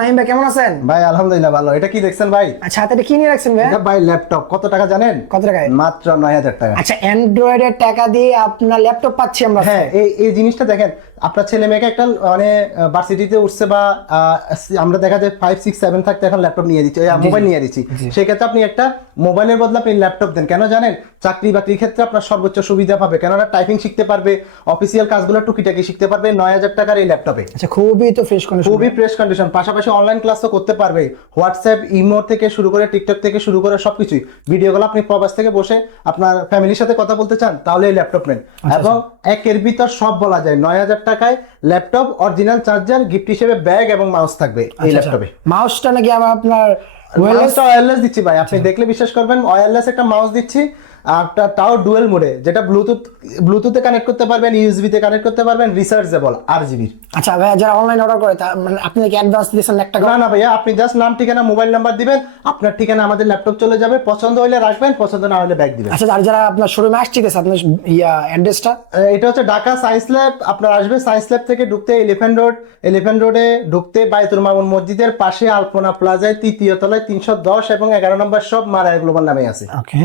নাইম ভাই কেমন আছেন? ভাই আলহামদুলিল্লাহ ভালো। এটা কি দেখছেন ভাই? আচ্ছা, হাতে এটা কি নিয়ে রাখছেন ভাই? এটা ভাই ল্যাপটপ। কত টাকা জানেন? কত টাকায়? মাত্র 9000 টাকা। আচ্ছা, অ্যান্ড্রয়েড এর টাকা দিয়ে আপনার ল্যাপটপ পাচ্ছি আমরা। হ্যাঁ, এই এই জিনিসটা দেখেন, আপনার ছেলে মেয়েকে একটা মানে ভার্সিটিতে উঠছে বা আমরা দেখা যায় 5 6 7 থাকতে এখন ল্যাপটপ নিয়ে দিচ্ছি, মোবাইল নিয়ে দিচ্ছি। সেক্ষেত্রে আপনি একটা মোবাইলের বদলে আপনি ল্যাপটপ দেন, কেন জানেন? চাকরি বাকরির ক্ষেত্রে আপনার সর্বোচ্চ সুবিধা পাবে, কেননা টাইপিং শিখতে পারবে, অফিসিয়াল কাজগুলো টুকিটাকি শিখতে পারবে 9000 টাকার এই ল্যাপটপে। আচ্ছা, খুবই তো ফ্রেশ কন্ডিশন। খুবই ফ্রেশ কন্ডিশন, পাশাপাশি অনলাইন ক্লাসও করতে পারবে। হোয়াটসঅ্যাপ, ইমো থেকে শুরু করে টিকটক থেকে শুরু করে সবকিছুই ভিডিও কল, আপনি প্রবাস থেকে বসে আপনার ফ্যামিলির সাথে কথা বলতে চান তাহলে এই ল্যাপটপ নেন। এবং একের ভিতর সব বলা যায়, 9000 টাকায় ল্যাপটপ, অরিজিনাল চার্জার, গিফট হিসেবে ব্যাগ এবং মাউস থাকবে এই ল্যাপটপে। মাউসটা নাকি আবার আপনার মাউসটা ওয়্যারলেস দিচ্ছি ভাই, আপনি দেখলে বিশ্বাস করবেন, ওয়্যারলেস একটা মাউস দিচ্ছি। আর তাও ডুয়েল মোডে, যেটা ব্লুটুথে কানেক্ট করতে পারবেন, ইউএসবি তে কানেক্ট করতে পারবেন, রিচার্জেবল RGB। আচ্ছা ভাই, যারা অনলাইন অর্ডার করে মানে আপনি কি অ্যাডভান্স দিয়েছেন 1 টাকা? না না ভাইয়া, আপনি জাস্ট নাম, ঠিকানা, মোবাইল নাম্বার দিবেন, আপনার ঠিকানা আমাদের ল্যাপটপ চলে যাবে। পছন্দ হইলে রাখবেন, পছন্দ না হলে ব্যাগ দিবেন। আচ্ছা, আর যারা আপনার শোরুমে আসছে গেছে, আপনার অ্যাড্রেসটা? এটা হচ্ছে ঢাকা সায়েন্স ল্যাব। আপনার আসবে সায়েন্স ল্যাব থেকে ঢুকতে এলিফ্যান্ট রোডে ঢুকতে বায়তুল মামুন মসজিদের পাশে আলপনা প্লাজায় 3য় তলায় 310 এবং 11 নম্বর শপ মারায় গ্লোবাল নামে আছে। ওকে।